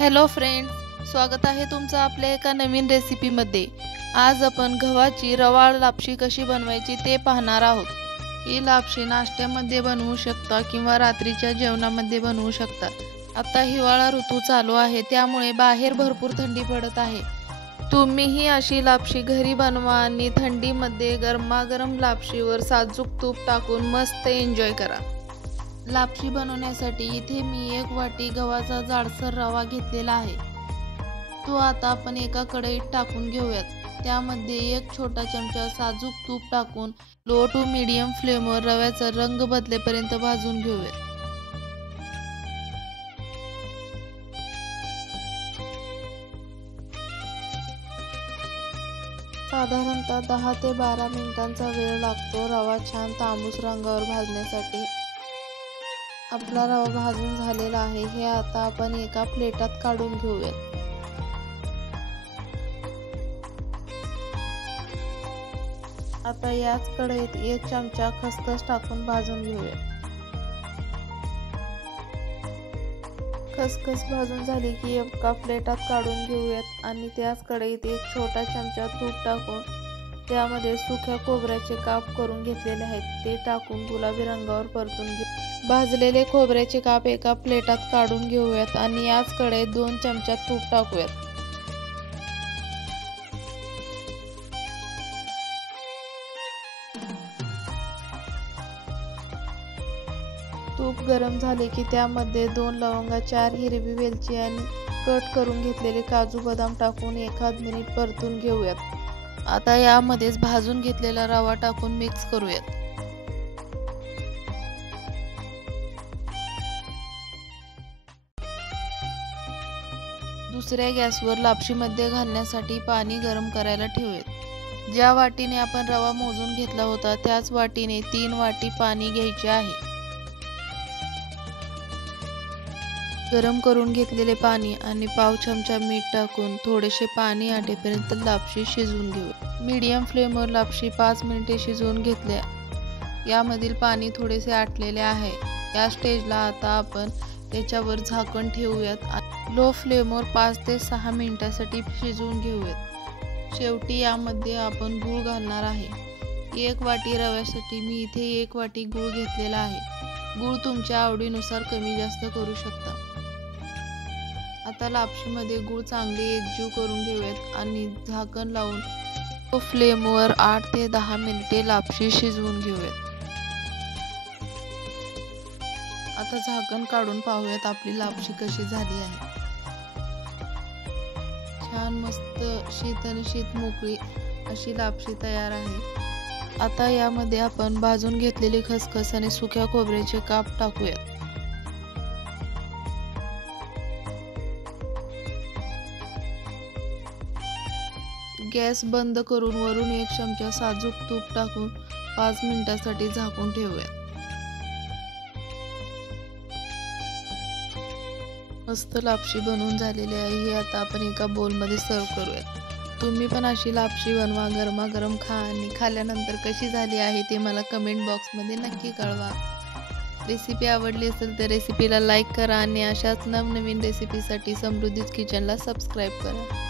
Hello friends, स्वागत आहे तुमचं आपल्या एका नवीन रेसिपीमध्ये। आज आपण गव्हाची रवा लापशी कशी बनवायची ते पाहणार आहोत। ही लापशी नाश्त्यामध्ये बनवू शकता किंवा रात्रीच्या जेवणामध्ये बनवू शकता। आता हिवाळा ऋतू चालू आहे, त्यामुळे बाहेर भरपूर थंडी पडत आहे। तुम्हीही अशी लापशी घरी बनवा आणि थंडीमध्ये गरमागरम लापशीवर साजूक तूप टाकून मस्त एन्जॉय करा। लापशी बनवण्यासाठी इथे मी 1 वाटी गव्हाचा जाडसर रवा घेतलेला आहे। तो आता आपण एका कढईत टाकून घेऊयात। त्यामध्ये 1 छोटा चमचा साजूक तूप टाकून लो टू मीडियम फ्लेमवर रव्याचा रंग बदलेपर्यंत भाजून घेऊयात। साधारणतः 10 ते 12 मिनिटांचा वेळ लागतो रवा छान तांबूस रंगावर भाजण्यासाठी। आपला रवा भाजून झालेला आहे। हे आता आपण एका प्लेटात काढून घेऊयात। आता याच कढईत 1 चमचा खसखस टाकून भाजून घेऊयात। खसखस भाजून झाली की एका प्लेटात काढून घेऊयात आणि त्याच कढईत 1 छोटा चमचा तूप टाकून त्यामध्ये सुक्या खोबऱ्याचे काप करून घेतलेले आहेत ते टाकून गुलाबी रंगावर परतून घेऊ। भाजलेले खोबऱ्याचे काप एका प्लेटात काढून घेऊयात आणि याच कढईत 2 चमचा तूप टाकूयात। तूप गरम झाले की त्यामध्ये 2 लवंगा, 4 हिरवी वेलची आणि कट करून घेतलेले काजू बदाम टाकून 1 मिनिट परतून घेऊयात। आता यामध्येच भाजून घेतलेला रवा टाकून मिक्स करूयात। दुसऱ्या गॅसवर लापशीमध्ये घालण्यासाठी पाणी गरम करायला ठेवूयात। ज्या वाटीने आपण रवा मोजून घेतला होता त्याच वाटीने 3 वाटी पाणी घ्यायचे आहे। गरम करून घेतलेले पाणी आणि पाव चमचा मीठ टाकून थोडेसे पाणी आटेपर्यंत लापशी शिजवून घेऊ। मीडियम फ्लेमवर लापशी 5 मिनिटे शिजवून घेतल्या। यामधील पाणी थोडेसे आटलेले आहे। या स्टेजला आता आपण त्याच्यावर झाकण ठेवूयात। लो फ्लेमवर 5 ते 6 मिनिटांसाठी शिजवून घेऊयात। शेवटी यामध्ये आपण गूळ घालणार आहे। 1 वाटी रव्यासाठी मी इथे 1 वाटी गूळ घेतलेला आहे। गूळ तुमच्या आवडीनुसार कमी जास्त करू शकता। आता लापशीमध्ये गूळ चांगले एकजीव करून घेऊयात आणि झाकण लावून लो फ्लेमवर 8 ते 10 मिनिटे लापशी शिजवून घेऊयात। आता झाकण काढून पाहूयात आपली लापशी कशी झाली आहे। छान मस्त शीत मोकळी अशी लापशी तयार आहे। आता यामध्ये आपण भाजून घेतलेली खसखस आणि सुक्या खोबऱ्याचे काप टाकूयात। गॅस बंद करून वरून 1 चमचा साजूक तूप टाकून 5 मिनिटांसाठी झाकून ठेवूयात। मस्त लापशी बनवून झालेली आहे। ही आता आपण एका बोलमध्ये सर्व करूयात। तुम्ही पण अशी लापशी बनवा, गरमागरम खा आणि खाल्ल्यानंतर कशी झाली आहे ते मला कमेंट बॉक्समध्ये नक्की कळवा। रेसिपी आवडली असेल तर रेसिपीला लाईक करा आणि अशाच नवनवीन रेसिपीसाठी समृद्धीज किचनला सबस्क्राईब करा।